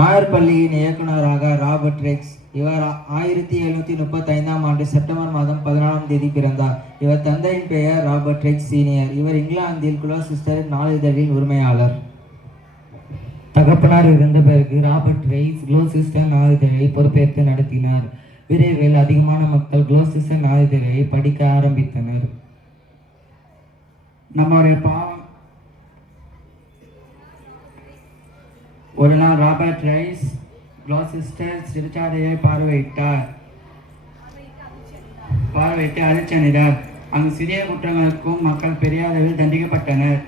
நாயர் பள்ளியின் இயக்குநராக Robert Rex. இவர் 1735ஆம் ஆண்டு செப்டம்பர் மாதம் 14ஆம் தேதி பிறந்தார். இவர் தந்தையின் பெயர் ராபர்ட் ரெக்ஸ் சீனியர். இவர் இங்கிலாந்தில் குளோசிஸ்டர் நாளிதழின் உரிமையாளர். தகப்பனார் இருந்த பிறகு ராபர்ட் ரெக்ஸ் குளோசிஸ்டர் நாளிதழை பொறுப்பேற்று நடத்தினார். விரைவில் அதிகமான மக்கள் குளோசிஸ்டர் நாளிதழை படிக்க ஆரம்பித்தனர். நம்முடைய ஒரு நாள் ராபர்ட் ரைஸ் குளோசிஸ்டர் சிறைச்சாலையை பார்வையிட்டு அதிர்ச்சி அடைந்தார். அங்கு சிறிய குற்றங்களுக்கும் மக்கள் பெரிய அளவில் தண்டிக்கப்பட்டனர்.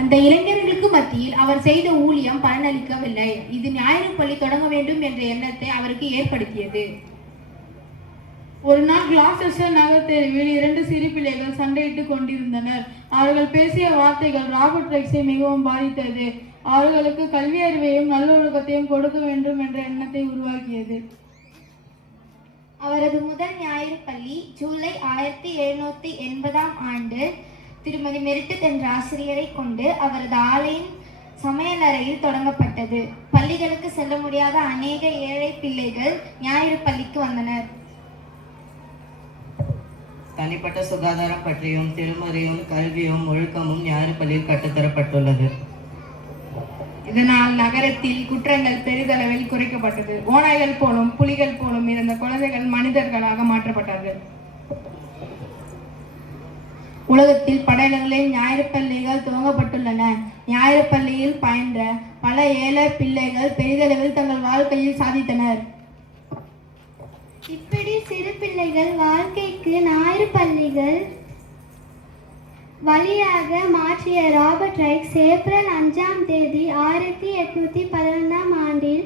அந்த இளைஞர்களுக்கு மத்தியில் அவர் செய்த ஊழியம் பலனளிக்கவில்லை. இது ஞாயிறு பள்ளி தொடங்க வேண்டும் என்ற எண்ணத்தை அவருக்கு ஏற்படுத்தியது. ஒரு நாள் கிளாஸ்டர் நகர் தெருவில் 2 சிறு பிள்ளைகள் சண்டையிட்டுக் கொண்டிருந்தனர். அவர்கள் பேசிய வார்த்தைகள் ராபர்ட் ரெக்ஸை மிகவும் பாதித்தது. அவர்களுக்கு கல்வி அறிவையும் நல்லொழுக்கத்தையும் கொடுக்க வேண்டும் என்ற எண்ணத்தை உருவாக்கியது. அவரது முதல் ஞாயிறு பள்ளி ஜூலை 1780ஆம் ஆண்டு திருமதி மெரிட்டத் என்ற ஆசிரியரை கொண்டு அவரது ஆலையின் சமையலறையில் தொடங்கப்பட்டது. பள்ளிகளுக்கு செல்ல முடியாத அநேக ஏழை பிள்ளைகள் ஞாயிறு பள்ளிக்கு வந்தனர். தனிப்பட்ட சுகாதாரம் பற்றியும் திருமறையும் கல்வியும் ஒழுக்கமும் ஞாயிறு பள்ளியில் கற்றுத்தரப்பட்டுள்ளது. இதனால் நகரத்தில் குற்றங்கள் பெரிதளவில் குறைக்கப்பட்டது. ஓநாய்கள் போலும் புலிகள் போலும் இருந்த குழந்தைகள் மனிதர்களாக மாற்றப்பட்டார்கள். உலகத்தில் பல இடங்களில் ஞாயிறு பள்ளிகள் துவங்கப்பட்டுள்ளன. ஞாயிறு பள்ளியில் பயின்ற பல ஏழை பிள்ளைகள் பெரிதளவில் தங்கள் வாழ்க்கையில் சாதித்தனர். இப்படி சிறு பிள்ளைகள் வாழ்க்கைக்கு ஞாயிறு பள்ளிகள் வழியாக மாற்றிய ராபர்ட் ரெக்ஸ் ஏப்ரல் 5ஆம் தேதி 1811ஆம் ஆண்டில்